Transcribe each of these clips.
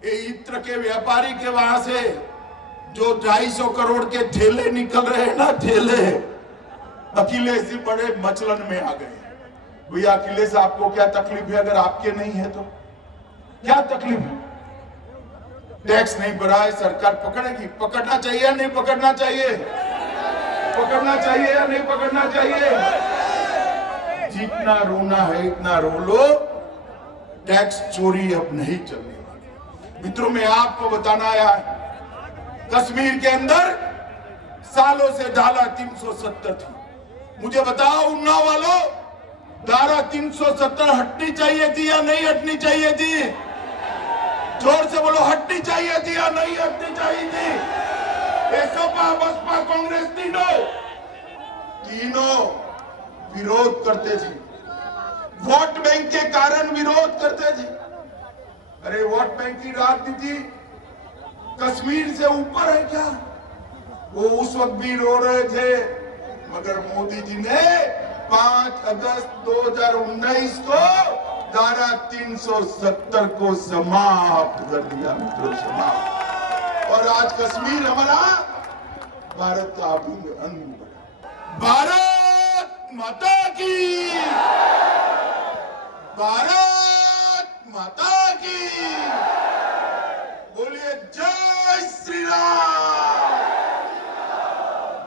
ये इत्र के व्यापारी के वहां से जो 250 करोड़ के ठेले निकल रहे हैं ना, ठेले, अखिलेश जी बड़े मचलन में आ गए। भैया अखिलेश, आपको क्या तकलीफ है? अगर आपके नहीं है तो क्या तकलीफ है? टैक्स नहीं बढ़ा है, सरकार पकड़ेगी। पकड़ना चाहिए या नहीं पकड़ना चाहिए? पकड़ना चाहिए या नहीं पकड़ना चाहिए? जितना रोना है इतना रो लो, टैक्स चोरी अब नहीं चलने वाली। मित्रों, मैं आपको बताना आया, कश्मीर के अंदर सालों से धारा 370 थी। मुझे बताओ उन्नाव वालों, धारा 370 हटनी चाहिए थी या नहीं हटनी चाहिए थी? जोर से बोलो, हटनी चाहिए थी या नहीं हटनी चाहिए थी? सपा बसपा कांग्रेस तीनों विरोध करते थे, वोट बैंक के कारण विरोध करते थे। अरे वोट बैंक की राजनीति कश्मीर से ऊपर है क्या? वो उस वक्त भी रो रहे थे, मगर मोदी जी ने 5 अगस्त 2019 को धारा 370 को समाप्त कर दिया। मित्रों, समाप्त। और आज कश्मीर हमारा भारत का अभिन्न अंग बना। भारत माता की, भारत माता की, बोलिए जय श्री राम,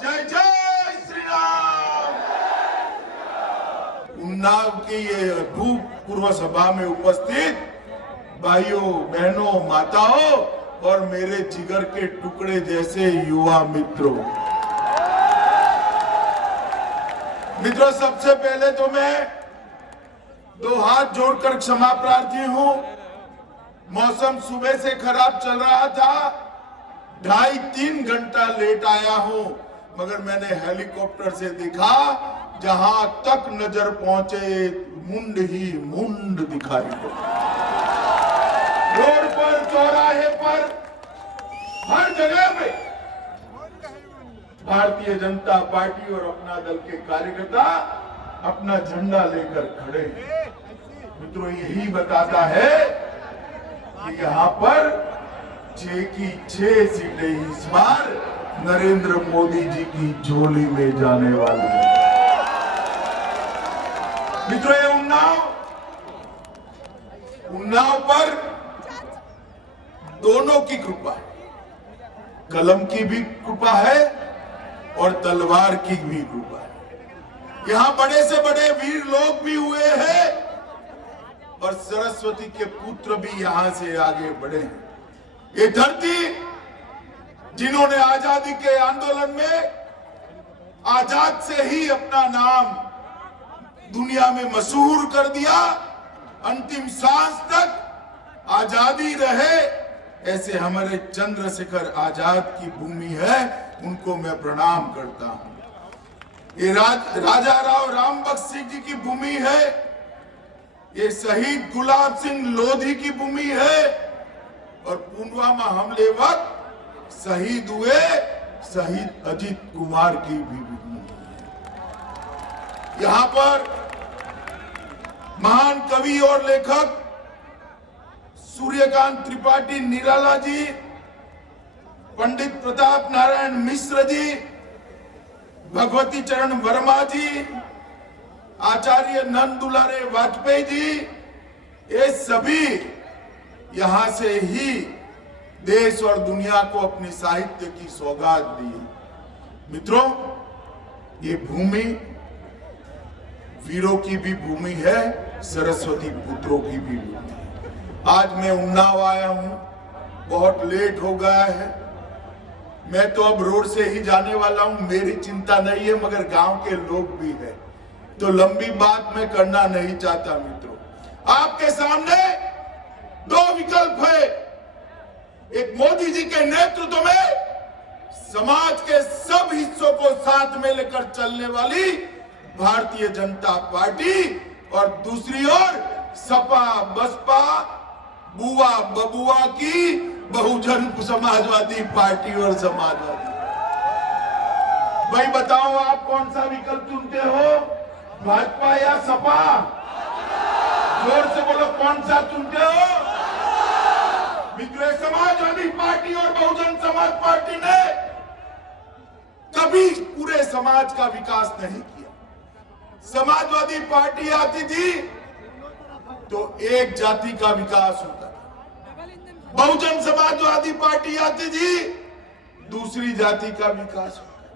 जय जय श्री राम। उन्नाव की ये भूतपूर्व सभा में उपस्थित भाइयों, बहनों, माताओं और मेरे जिगर के टुकड़े जैसे युवा मित्रों, सबसे पहले तो मैं 2 हाथ जोड़कर क्षमा प्रार्थी हूं। मौसम सुबह से खराब चल रहा था, 2.5-3 घंटा लेट आया हूं, मगर मैंने हेलीकॉप्टर से देखा, जहां तक नजर पहुंचे मुंड ही मुंड दिखाई पड़ा। रोड पर, चौराहे पर, हर जगह में भारतीय जनता पार्टी और अपना दल के कार्यकर्ता अपना झंडा लेकर खड़े हैं। मित्रों, यही बताता है कि यहाँ पर 6 की 6 सीटें इस बार नरेंद्र मोदी जी की झोली में जाने वाली है। मित्रों, ये उन्नाव पर दोनों की कृपा है, कलम की भी कृपा है और तलवार की भी कृपा है। यहां बड़े से बड़े वीर लोग भी हुए हैं और सरस्वती के पुत्र भी यहां से आगे बढ़े हैं। ये धरती, जिन्होंने आजादी के आंदोलन में आजाद से ही अपना नाम दुनिया में मशहूर कर दिया, अंतिम सांस तक आजादी रहे, ऐसे हमारे चंद्रशेखर आजाद की भूमि है, उनको मैं प्रणाम करता हूं। ये राजा राव रामबख्श सिंह जी की भूमि है, ये शहीद गुलाब सिंह लोधी की भूमि है, और पुलवामा हमले वक्त शहीद हुए शहीद अजीत कुमार की भी भूमि है। यहां पर महान कवि और लेखक सूर्यकांत त्रिपाठी निराला जी, पंडित प्रताप नारायण मिश्र जी, भगवती चरण वर्मा जी, आचार्य नंद दुलारे वाजपेयी जी, ये सभी यहां से ही देश और दुनिया को अपनी साहित्य की सौगात दी। मित्रों, ये भूमि वीरों की भी भूमि है, सरस्वती पुत्रों की भी भूमि है। आज मैं उन्नाव आया हूं, बहुत लेट हो गया है, मैं तो अब रोड से ही जाने वाला हूं, मेरी चिंता नहीं है, मगर गांव के लोग भी हैं, तो लंबी बात मैं करना नहीं चाहता। मित्रों, आपके सामने 2 विकल्प है। एक, मोदी जी के नेतृत्व में समाज के सब हिस्सों को साथ में लेकर चलने वाली भारतीय जनता पार्टी, और दूसरी ओर सपा बसपा बुआ बबुआ की बहुजन समाजवादी पार्टी और समाजवादी। भाई बताओ, आप कौन सा विकल्प चुनते हो, भाजपा या सपा? जोर से बोलो, कौन सा चुनते हो? मित्रों, समाज पार्टी ने कभी पूरे समाज का विकास नहीं किया। समाजवादी पार्टी आती थी तो एक जाति का विकास होता था, बहुजन समाजवादी पार्टी आती थी दूसरी जाति का विकास होता था,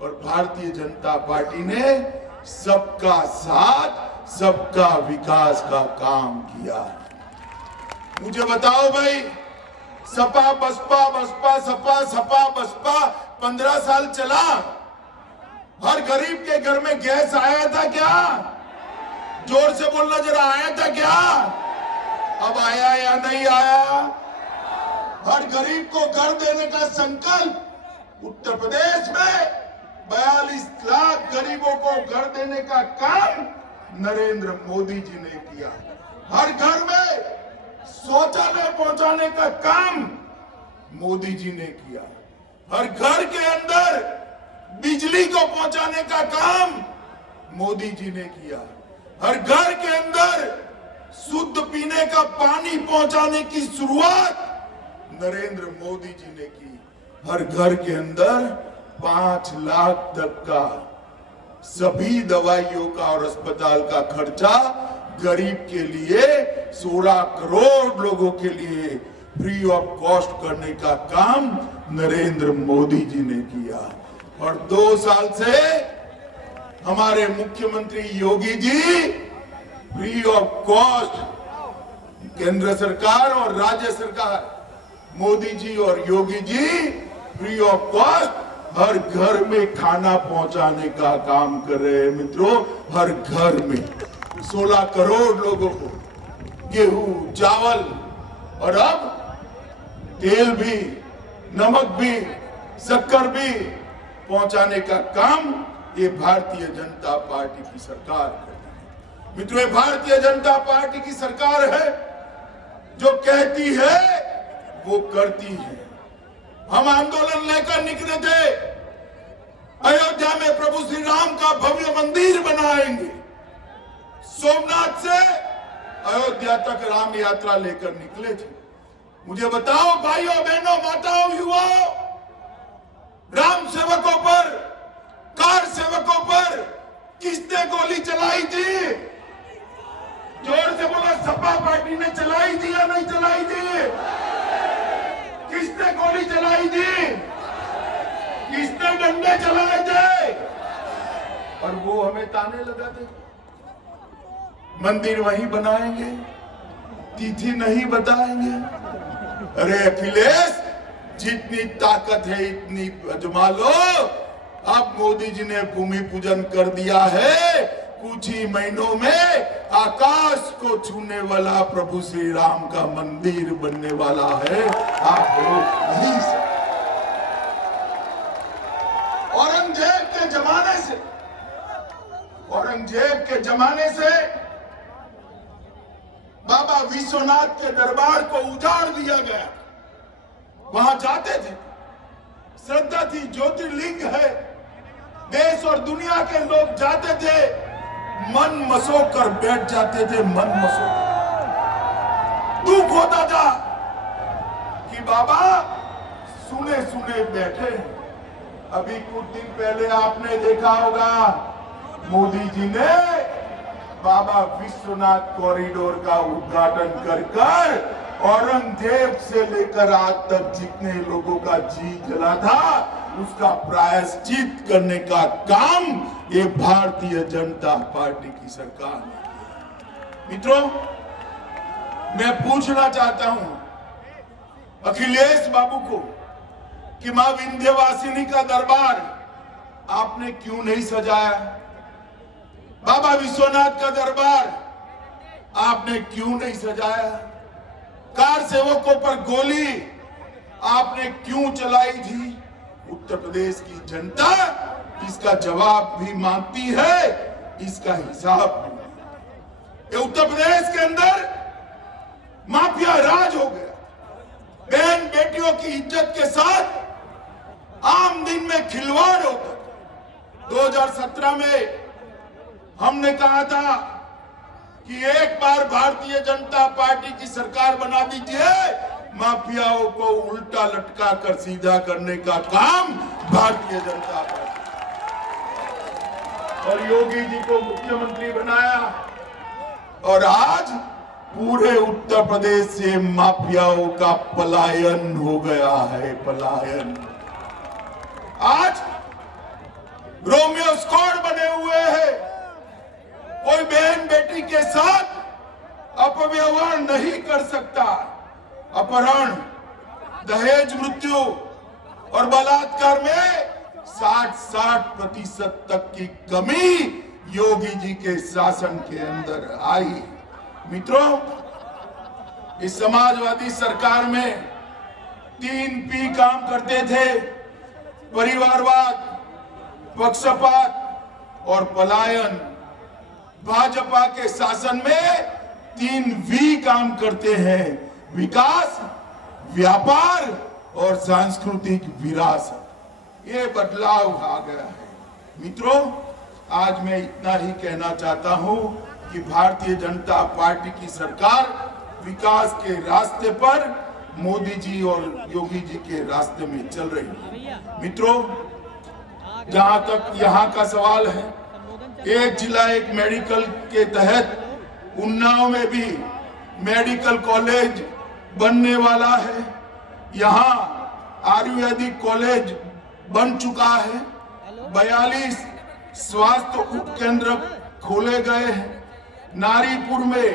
और भारतीय जनता पार्टी ने सबका साथ सबका विकास का काम किया। मुझे बताओ भाई, सपा बसपा बसपा सपा सपा बसपा 15 साल चला, हर गरीब के घर में गैस आया था क्या? जोर से बोलना जरा, आया था क्या? अब आया या नहीं आया? हर गरीब को घर देने का संकल्प उत्तर प्रदेश में 42 लाख गरीबों को घर देने का काम नरेंद्र मोदी जी ने किया। हर घर में शौचालय पहुंचाने का काम मोदी जी ने किया। हर घर के अंदर बिजली को पहुंचाने का काम मोदी जी ने किया। हर घर के अंदर शुद्ध पीने का पानी पहुंचाने की शुरुआत नरेंद्र मोदी जी ने की। हर घर के अंदर 5 लाख तक का सभी दवाइयों का और अस्पताल का खर्चा गरीब के लिए 16 करोड़ लोगों के लिए फ्री ऑफ कॉस्ट करने का काम नरेंद्र मोदी जी ने किया। और 2 साल से हमारे मुख्यमंत्री Yogi ji free of cost, केंद्र सरकार और राज्य सरकार, मोदी जी और Yogi ji free of cost हर घर में खाना पहुंचाने का काम कर रहे हैं। मित्रों, हर घर में 16 करोड़ लोगों को गेहूं, चावल और अब तेल भी, नमक भी, शक्कर भी पहुंचाने का काम ये भारतीय जनता पार्टी की सरकार करती है। मित्रों, भारतीय जनता पार्टी की सरकार है जो कहती है वो करती है। हम आंदोलन लेकर निकले थे, अयोध्या में प्रभु श्री राम का भव्य मंदिर बनाएंगे। सोमनाथ से अयोध्या तक राम यात्रा लेकर निकले थे। मुझे बताओ भाइयों बहनों माताओं युवाओं, राम सेवकों पर, कार सेवकों पर किसने गोली चलाई थी? जोर से बोलो, सपा पार्टी ने चलाई थी या नहीं चलाई थी? किसने गोली चलाई थी? किसने डंडे चलाए थे? और वो हमें ताने लगाते, मंदिर वहीं बनाएंगे, तिथि नहीं बताएंगे। अरे अखिलेश, जितनी ताकत है इतनी अजमा लो। अब मोदी जी ने भूमि पूजन कर दिया है, कुछ ही महीनों में आकाश को छूने वाला प्रभु श्री राम का मंदिर बनने वाला है। आप रोक नहीं सकते। औरंगजेब के जमाने से बाबा विश्वनाथ के दरबार को उजाड़ दिया गया। वहां जाते थे, श्रद्धा थी, ज्योतिर्लिंग है, देश और दुनिया के लोग जाते थे, मन मसोक कर बैठ जाते थे, मन मसोक। दुख होता था कि बाबा सुने सुने बैठे। अभी कुछ दिन पहले आपने देखा होगा, मोदी जी ने बाबा विश्वनाथ कॉरिडोर का उद्घाटन कर औरंगजेब से लेकर आज तक जितने लोगों का जी जला था उसका प्रायश्चित करने का काम ये भारतीय जनता पार्टी की सरकार ने। मित्रों, मैं पूछना चाहता हूं अखिलेश बाबू को कि मां विंध्यवासिनी का दरबार आपने क्यों नहीं सजाया? बाबा विश्वनाथ का दरबार आपने क्यों नहीं सजाया? कार सेवकों पर गोली आपने क्यों चलाई थी? उत्तर प्रदेश की जनता इसका जवाब भी मांगती है, इसका हिसाब भी। ये उत्तर प्रदेश के अंदर माफिया राज हो गया। बहन बेटियों की इज्जत के साथ आम दिन में खिलवाड़ होता था। 2017 में हमने कहा था कि एक बार भारतीय जनता पार्टी की सरकार बना दीजिए माफियाओं को उल्टा लटका कर सीधा करने का काम भारतीय जनता पार्टी और योगी जी को मुख्यमंत्री बनाया और आज पूरे उत्तर प्रदेश से माफियाओं का पलायन हो गया है। पलायन आज रोमियो स्क्वाड बने हुए हैं। कोई बहन बेटी के साथ अपव्यवहार नहीं कर सकता। अपहरण, दहेज, मृत्यु और बलात्कार में 60% तक की कमी योगी जी के शासन के अंदर आई। मित्रों, इस समाजवादी सरकार में 3 P काम करते थे, परिवारवाद, पक्षपात और पलायन। भाजपा के शासन में 3 V काम करते हैं, विकास, व्यापार और सांस्कृतिक विरासत। ये बदलाव आ गया है। मित्रों, आज मैं इतना ही कहना चाहता हूं कि भारतीय जनता पार्टी की सरकार विकास के रास्ते पर मोदी जी और योगी जी के रास्ते में चल रही है। मित्रों, जहां तक यहां का सवाल है, एक जिला एक मेडिकल के तहत उन्नाव में भी मेडिकल कॉलेज बनने वाला है। यहां आयुर्वेदिक कॉलेज बन चुका है। 42 स्वास्थ्य उपकेंद्र खोले गए हैं। नारीपुर में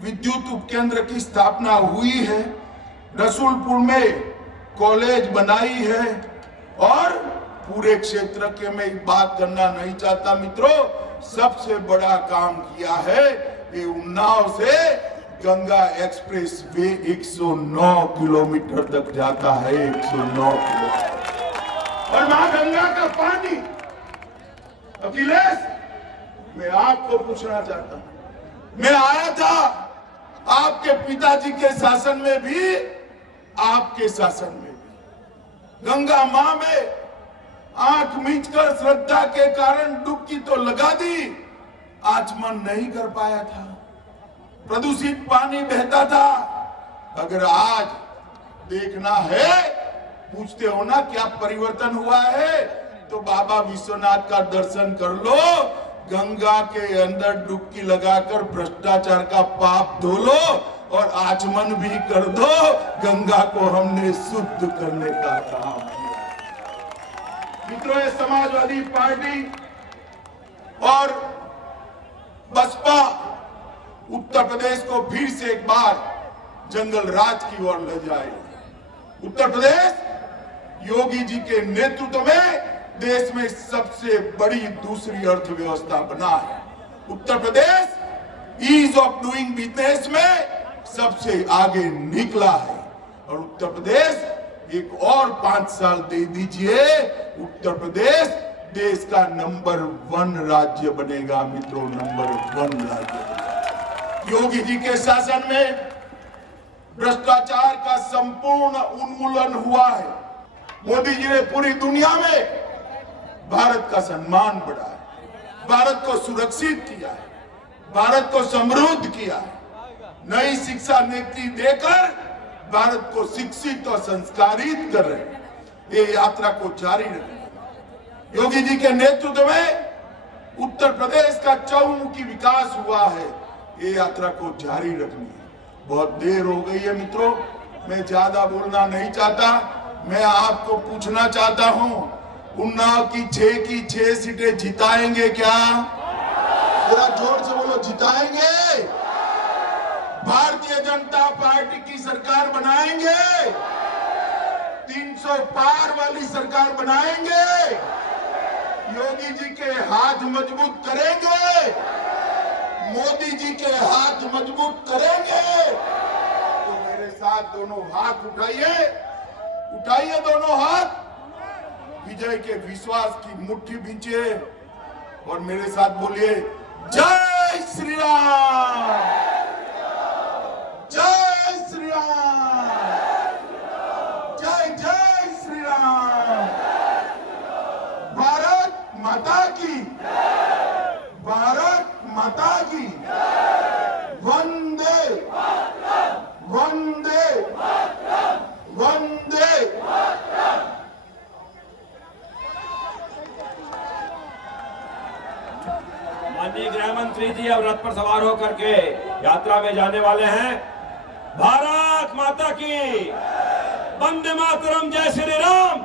विद्युत उपकेंद्र की स्थापना हुई है। रसूलपुर में कॉलेज बनाई है और पूरे क्षेत्र के मैं बात करना नहीं चाहता। मित्रों, सबसे बड़ा काम किया है ये उन्नाव से गंगा एक्सप्रेस वे 109 किलोमीटर तक जाता है। 109 किलोमीटर। और मां गंगा का पानी। अखिलेश, मैं आपको पूछना चाहता हूं, मैं आया था आपके पिताजी के शासन में भी, आपके शासन में भी गंगा मां में आंख मीचकर श्रद्धा के कारण डुबकी तो लगा दी, आचमन नहीं कर पाया था। प्रदूषित पानी बहता था। अगर आज देखना है, पूछते हो ना क्या परिवर्तन हुआ है, तो बाबा विश्वनाथ का दर्शन कर लो, गंगा के अंदर डुबकी लगाकर भ्रष्टाचार का पाप धो लो और आचमन भी कर दो। गंगा को हमने शुद्ध करने का काम किया। मित्रों, ये समाजवादी पार्टी और बसपा उत्तर प्रदेश को फिर से एक बार जंगल राज की ओर ले जाएगी। उत्तर प्रदेश योगी जी के नेतृत्व में देश में सबसे बड़ी दूसरी अर्थव्यवस्था बना है। Uttar Pradesh ease of doing business में सबसे आगे निकला है और उत्तर प्रदेश एक और 5 साल दे दीजिए, उत्तर प्रदेश देश का नंबर 1 राज्य बनेगा। मित्रों, नंबर 1 राज्य बनेगा। योगी जी के शासन में भ्रष्टाचार का संपूर्ण उन्मूलन हुआ है। मोदी जी ने पूरी दुनिया में भारत का सम्मान बढ़ाया, भारत को सुरक्षित किया है, भारत को समृद्ध किया है। नई शिक्षा नीति देकर भारत को शिक्षित और संस्कारित कर रहे हैं। ये यात्रा को जारी रखें। योगी जी के नेतृत्व में उत्तर प्रदेश का चहुमुखी विकास हुआ है। ये यात्रा को जारी रखनी है। बहुत देर हो गई है मित्रों, मैं ज्यादा बोलना नहीं चाहता। मैं आपको पूछना चाहता हूं, उन्नाव की 6 सीटें जिताएंगे क्या? जरा जोर से बोलो, जिताएंगे? भारतीय जनता पार्टी की सरकार बनाएंगे? 300 पार वाली सरकार बनाएंगे? योगी जी के हाथ मजबूत करेंगे? मोदी जी के हाथ मजबूत करेंगे? तो मेरे साथ दोनों हाथ उठाइए, उठाइए दोनों हाथ, विजय के विश्वास की मुट्ठी भींचिए और मेरे साथ बोलिए, जय श्री राम, जय श्री राम, जय जय श्री राम। भारत माता की, भारत माता की, वंदे वंदे माननीय गृह मंत्री जी अब रथ पर सवार होकर के यात्रा में जाने वाले हैं। भारत माता की, वंदे मातरम, जय श्री राम।